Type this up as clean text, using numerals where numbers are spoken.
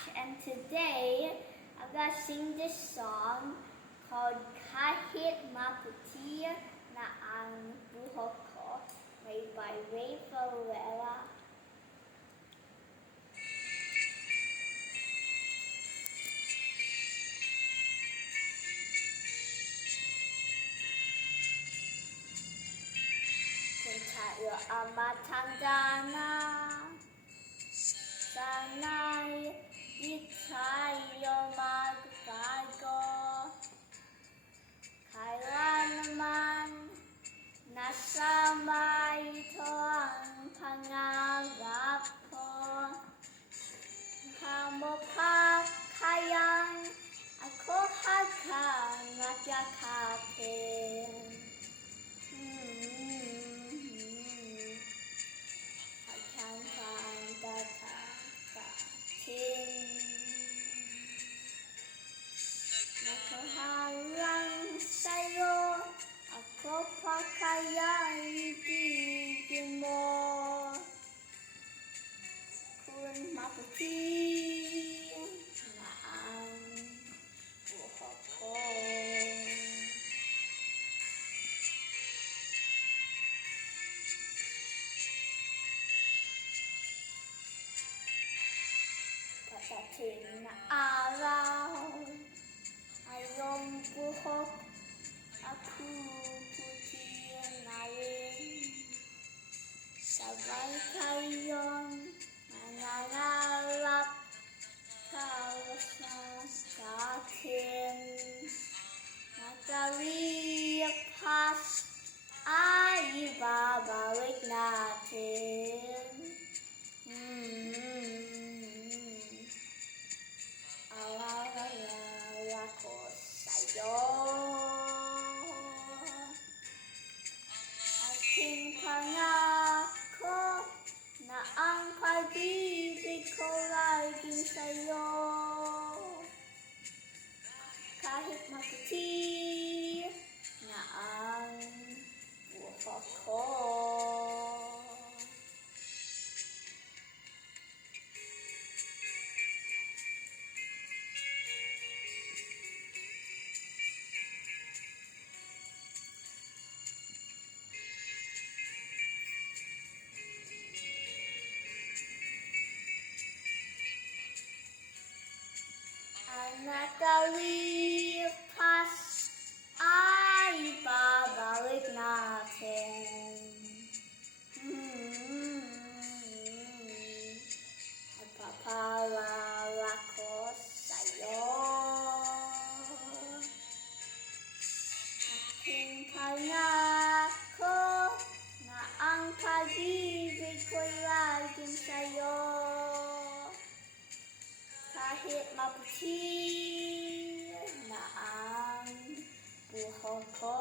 Ash, and today I'm gonna sing this song called Kahit Maputi na Ang Buhok Ko, made by Ray Ferreira. Kung tayo ang matanda, sana'y di tayo magbago. Kailanman nasa ito ang pangarap ko. Kamukha kayang ako hanggang magyakapin. Hanggang pagdadating. Nakaharang sa'yo, ako pa kaya ibigin mo. Kung maputi na ang buhok ko. Pagdating na araw, ay iyong buhok ako puti na rin. Sabay kayong nangangarap kawasan sa akin. Magkalipas ay babalik natin. Alala ko sa'yo. Aking pangako na ang pag-ibig ko laging sa'yo. Kahit maputi na ang buhok ko. Ang nakalipas ay babalik natin. Nagpapaalala ko sa'yo. Aking pangako na ang pag-ibig ko'y laging sa'yo. Kahit maputi na ang buhok ko.